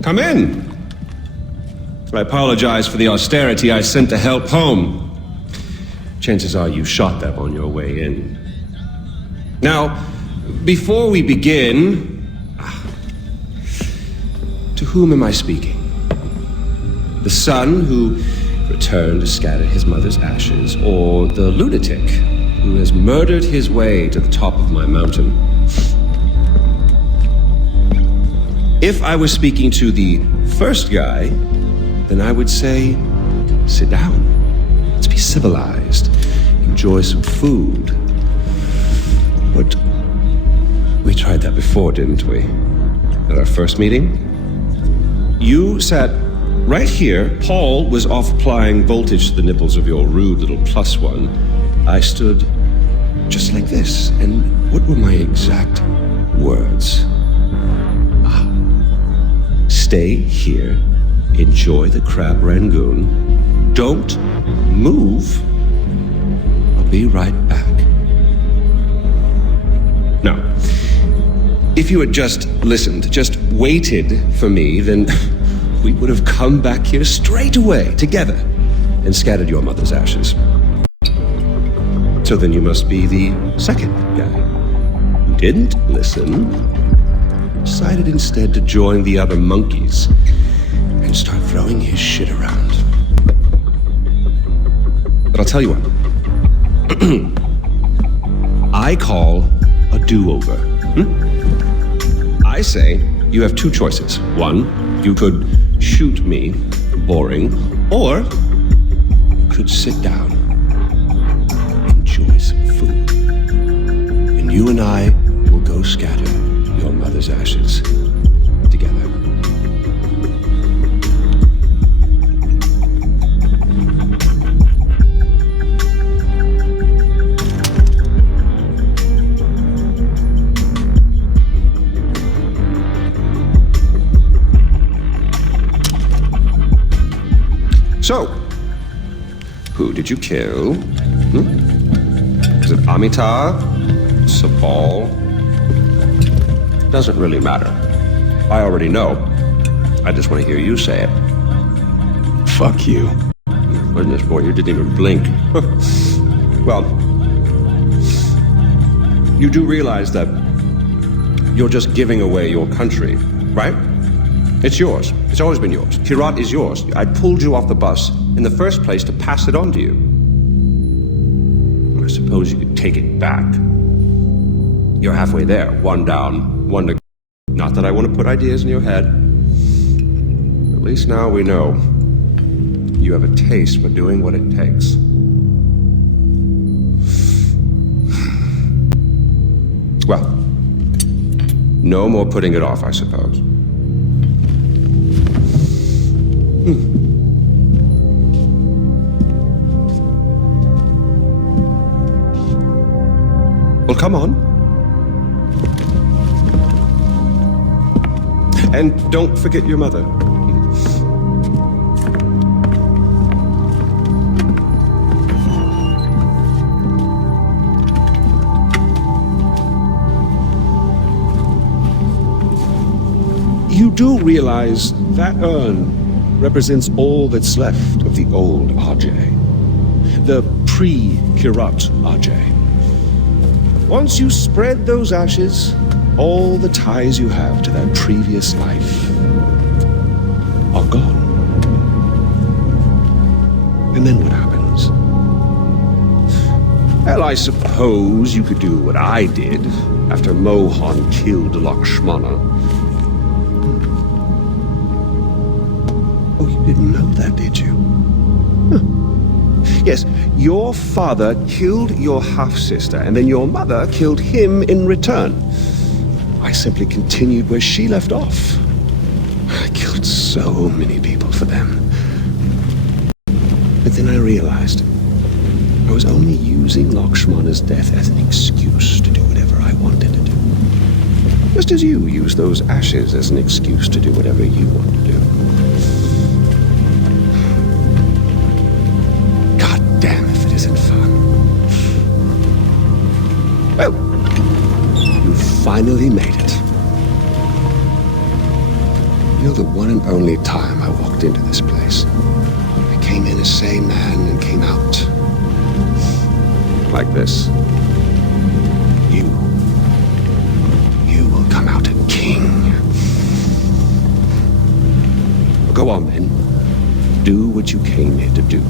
Come in. I apologize for the austerity I sent to help home. Chances are you shot them on your way in. Now, before we begin, to whom am I speaking? The son who returned to scatter his mother's ashes, or the lunatic who has murdered his way to the top of my mountain? If I was speaking to the first guy, then I would say, sit down. Let's be civilized. Enjoy some food. But we tried that before, didn't we? At our first meeting? You sat right here. Paul was off applying voltage to the nipples of your rude little +1. I stood just like this. And what were my exact words? Stay here, enjoy the crab rangoon, don't move, I'll be right back. Now, if you had just listened, just waited for me, then we would have come back here straight away, together, and scattered your mother's ashes. So then you must be the second guy who didn't listen, decided instead to join the other monkeys and start throwing his shit around. But I'll tell you what. I call a do-over. I say you have two choices. One, you could shoot me, boring, or you could sit down, enjoy some food, and you and I will go scatter your mother's ashes together. So, who did you kill? Is it Amitabh? Sabal? Doesn't really matter. I already know. I just want to hear you say it. Fuck you. Goodness, boy, you didn't even blink. Well, you do realize that you're just giving away your country, right? It's yours. It's always been yours. Kyrat is yours. I pulled you off the bus in the first place to pass it on to you. I suppose you could take it back. You're halfway there. One down, one to... Not that I want to put ideas in your head. At least now we know. you have a taste for doing what it takes. Well, no more putting it off, I suppose. Well, come on. And don't forget your mother. You do realize that urn represents all that's left of the old Ajay. The pre-Kyrat Ajay. Once you spread those ashes, all the ties you have to that previous life are gone. And then what happens? Well, I suppose you could do what I did after Mohan killed Lakshmana. Oh, you didn't know that, did you? Huh. Yes, your father killed your half-sister, and then your mother killed him in return. I simply continued where she left off. I killed so many people for them. But then I realized I was only using Lakshmana's death as an excuse to do whatever I wanted to do. Just as you use those ashes as an excuse to do whatever you want to do. God damn if it isn't fun. Well, you finally made it. You're the one and only time I walked into this place. I came in a sane man and came out like this. You will come out a king. Go on, then. Do what you came here to do.